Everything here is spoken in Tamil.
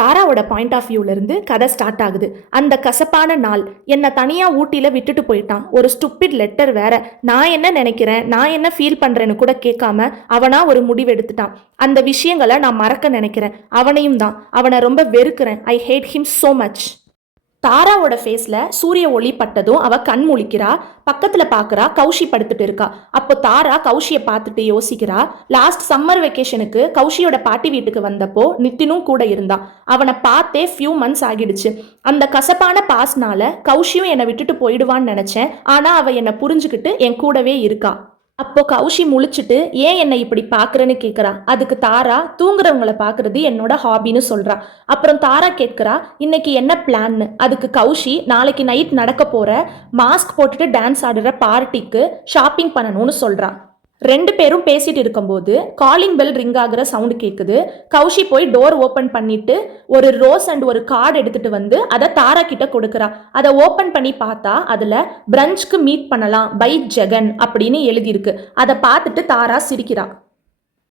தாராவோட பாயிண்ட் ஆஃப் வியூலேருந்து கதை ஸ்டார்ட் ஆகுது. அந்த கசப்பான நாள், என்னை தனியாக ஊட்டியில் விட்டுட்டு போயிட்டான். ஒரு ஸ்டூப்பிட் லெட்டர் வேற. நான் என்ன நினைக்கிறேன், நான் என்ன ஃபீல் பண்ணுறேன்னு கூட கேட்காம அவனா ஒரு முடிவு எடுத்துட்டான். அந்த விஷயங்களை நான் மறக்க நினைக்கிறேன். அவனையும் தான். அவனை ரொம்ப வெறுக்கிறேன். ஐ ஹேட் ஹிம் ஸோ மச். தாராவோட ஃபேஸில் சூரிய ஒளி பட்டதும் அவள் கண் முழிக்கிறா. பக்கத்தில் பார்க்குறா, கௌஷி படுத்துட்டு இருக்கா. அப்போ தாரா கௌஷியை பார்த்துட்டு யோசிக்கிறா. லாஸ்ட் சம்மர் வெக்கேஷனுக்கு கௌஷியோட பாட்டி வீட்டுக்கு வந்தப்போ நித்தினும் கூட இருந்தான். அவனை பார்த்தே ஃபியூ மந்த்ஸ் ஆகிடுச்சு. அந்த கசப்பான பாஸ்னால கௌஷியும் என்னை விட்டுட்டு போயிடுவான்னு நினச்சேன். ஆனால் அவள் என்னை புரிஞ்சுக்கிட்டு என் கூடவே இருக்கா. அப்போ கௌஷி முழிச்சிட்டு ஏன் என்னை இப்படி பார்க்குறேன்னு கேட்குறா. அதுக்கு தாரா தூங்குறவங்களை பார்க்குறது என்னோட ஹாபின்னு சொல்கிறா. அப்புறம் தாரா கேட்குறா இன்னைக்கு என்ன பிளான்னு. அதுக்கு கௌஷி நாளைக்கு நைட் நடக்க போகிற மாஸ்க் போட்டுட்டு டான்ஸ் ஆடுற பார்ட்டிக்கு ஷாப்பிங் பண்ணணும்னு சொல்கிறா. ரெண்டு பேரும் பேசிட்டு இருக்கும்போது காலிங் பெல் ரிங் ஆகிற சவுண்டு கேட்குது. கௌஷி போய் டோர் ஓப்பன் பண்ணிட்டு ஒரு ரோஸ் அண்ட் ஒரு கார்டு எடுத்துட்டு வந்து அதை தாரா கிட்ட கொடுக்குறா. அதை ஓப்பன் பண்ணி பார்த்தா அதில் பிரஞ்சுக்கு மீட் பண்ணலாம் பை ஜெகன் அப்படின்னு எழுதியிருக்கு. அதை பார்த்துட்டு தாரா சிரிக்கிறா.